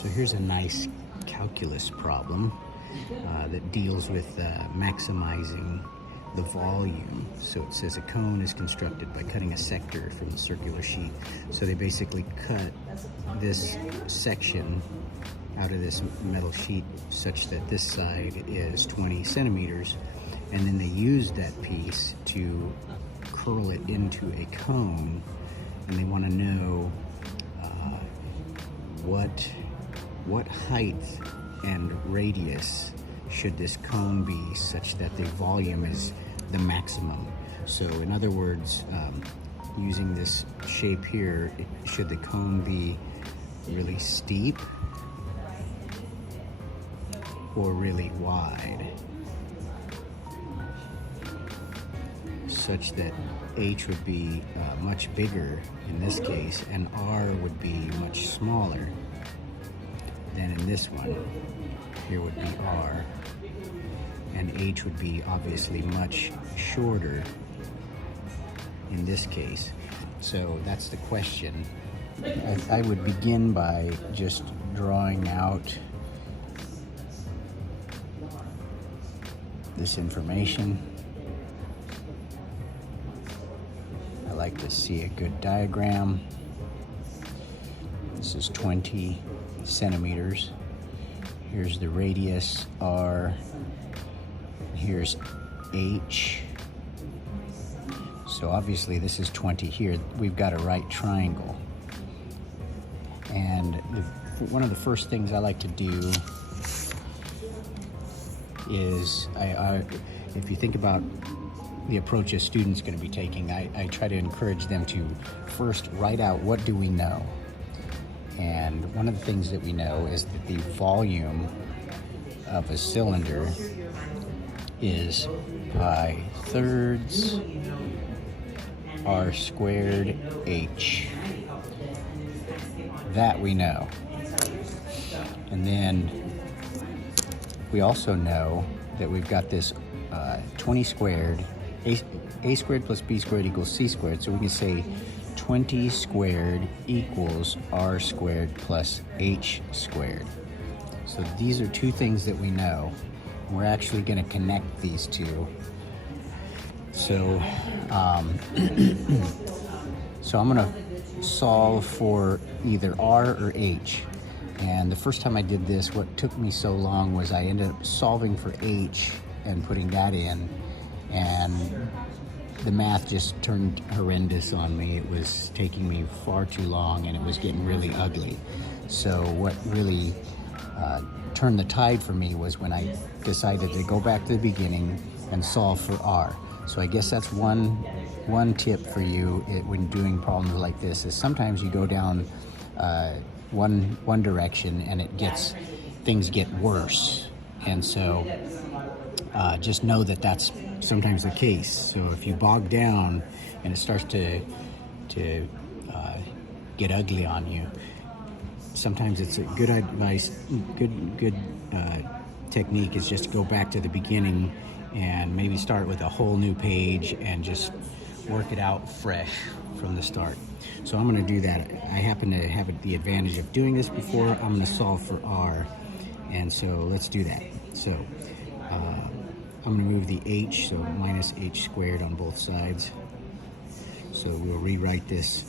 So here's a nice calculus problem that deals with maximizing the volume. So it says a cone is constructed by cutting a sector from the circular sheet. So they basically cut this section out of this metal sheet such that this side is 20 centimeters, and then they use that piece to curl it into a cone, and they want to know what height and radius should this cone be such that the volume is the maximum. So in other words, using this shape here, should the cone be really steep or really wide, such that H would be much bigger in this case and R would be much smaller than in this one. Here would be R, and H would be obviously much shorter in this case. So that's the question. I would begin by just drawing out this information. I like to see a good diagram. This is 20 centimeters. Here's the radius, R. Here's H. So obviously this is 20 here. We've got a right triangle. And one of the first things I like to do is, if you think about the approach a student's going to be taking, I try to encourage them to first write out what do we know. And one of the things that we know is that the volume of a cylinder is pi thirds r squared h. That we know. And then we also know that we've got this 20 squared, a squared plus b squared equals c squared. So we can say 20 squared equals r squared plus h squared. So these are two things that we know. We're actually going to connect these two. So, so I'm going to solve for either r or h. And the first time I did this, what took me so long was I ended up solving for h and putting that in, and the math just turned horrendous on me. It was taking me far too long and it was getting really ugly. So what really turned the tide for me was when I decided to go back to the beginning and solve for r. So I guess that's one tip for you when doing problems like this, is sometimes you go down one direction and things get worse. And so just know that that's sometimes the case. So if you bog down and it starts to get ugly on you, sometimes it's a good advice, good technique is just to go back to the beginning and maybe start with a whole new page and just work it out fresh from the start. So I'm going to do that. I happen to have the advantage of doing this before. I'm going to solve for r, and so let's do that. So I'm going to move the h, so minus h squared on both sides. So we'll rewrite this.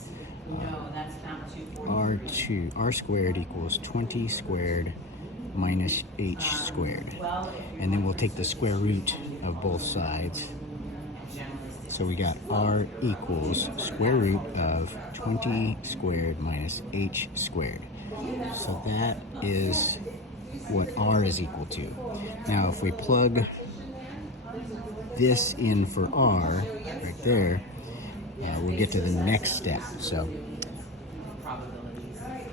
R squared equals 20 squared minus h squared. And then we'll take the square root of both sides. So we got r equals square root of 20 squared minus h squared. So that is what r is equal to. Now if we plug this in for r right there, we'll get to the next step. So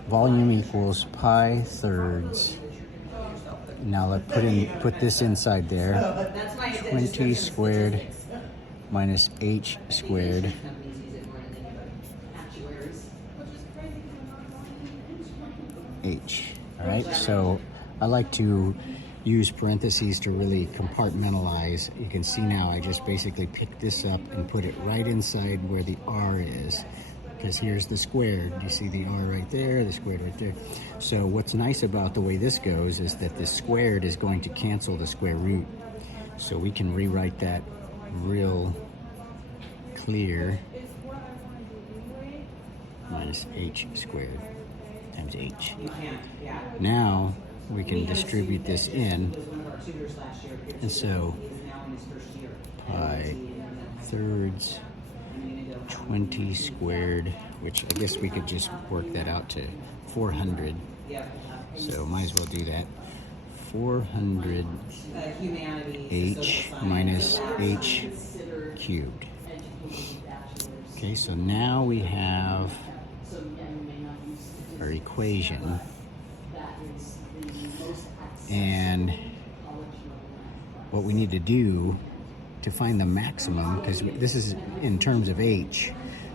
volume equals pi thirds. Now let's put this inside there. 20 squared minus h squared h. All right, so I like to use parentheses to really compartmentalize. You can see now I just basically picked this up and put it right inside where the r is. because here's the squared. You see the r right there, the squared right there. So what's nice about the way this goes is that the squared is going to cancel the square root. So we can rewrite that real clear. Minus h squared times h. Now we can distribute this in, and so pi thirds 20 squared, which I guess we could just work that out to 400. So might as well do that. 400 h minus h cubed. Okay, so now we have our equation, and what we need to do to find the maximum, because this is in terms of h,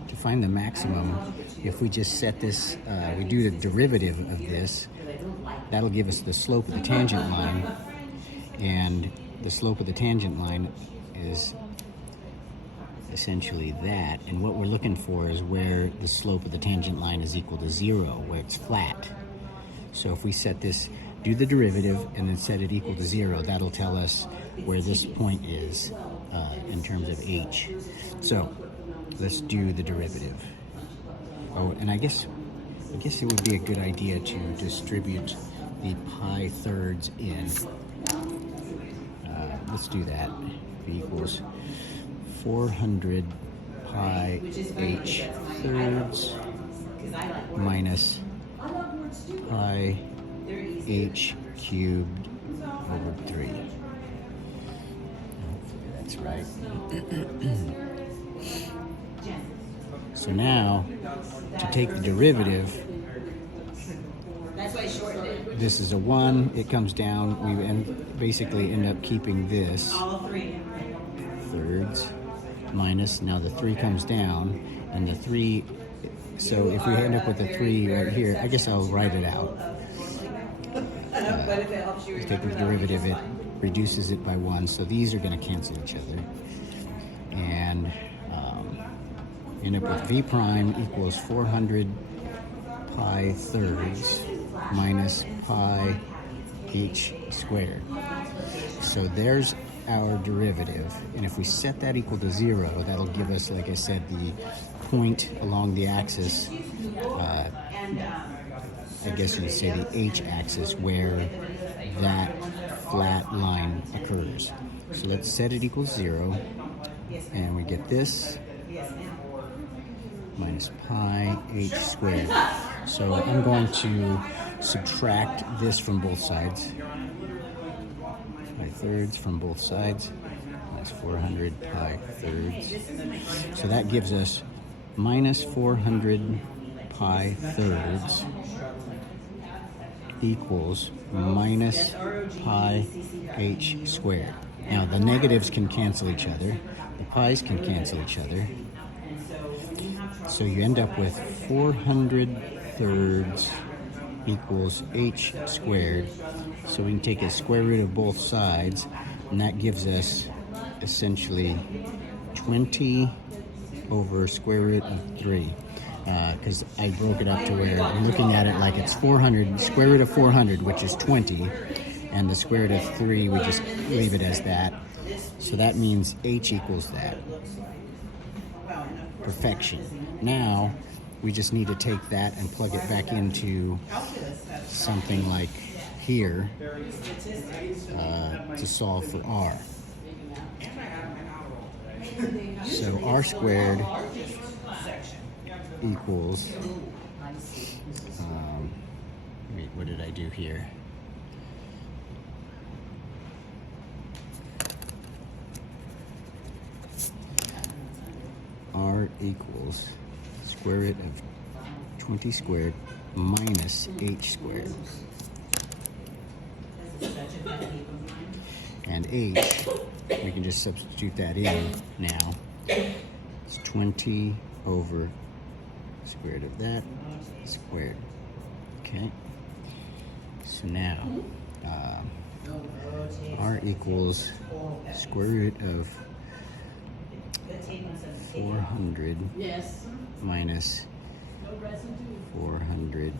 to find the maximum, if we just set this, we do the derivative of this, that'll give us the slope of the tangent line, and the slope of the tangent line is essentially that, and what we're looking for is where the slope of the tangent line is equal to 0, where it's flat. So if we set this, do the derivative and then set it equal to 0, that'll tell us where this point is in terms of h. So let's do the derivative. Oh, and I guess it would be a good idea to distribute the pi thirds in. Let's do that. B equals 400 pi h thirds minus pi h cubed over 3. Hopefully that's right. So now, to take the derivative, this is a 1, it comes down, we basically end up keeping this thirds minus, now the 3 comes down, and the 3, so if we end up with a 3 right here, I guess I'll write it out. Take the derivative, it reduces it by 1, so these are going to cancel each other, and end up with v prime equals 400 pi thirds minus pi h squared. So there's our derivative, and if we set that equal to 0, that'll give us, like I said, the point along the axis, I guess you'd say the h-axis, where that flat line occurs. So let's set it equals 0, and we get this minus pi h squared. So I'm going to subtract this from both sides. Pi thirds from both sides. That's 400 pi thirds. So that gives us minus 400 pi thirds equals minus pi h squared. Now the negatives can cancel each other. The pi's can cancel each other. So you end up with 400 thirds equals h squared. So we can take a square root of both sides, and that gives us essentially 20 over square root of 3. Because I broke it up to where I'm looking at it like it's 400, square root of 400, which is 20, and the square root of 3, we just leave it as that. So that means h equals that. Perfection. Now, we just need to take that and plug it back into something like here to solve for r. So r squared equals, wait, what did I do here? R equals square root of 20 squared minus h squared. And h, we can just substitute that in now. It's 20 over square root of that squared. Okay. So now, r equals square root of 400 minus 430.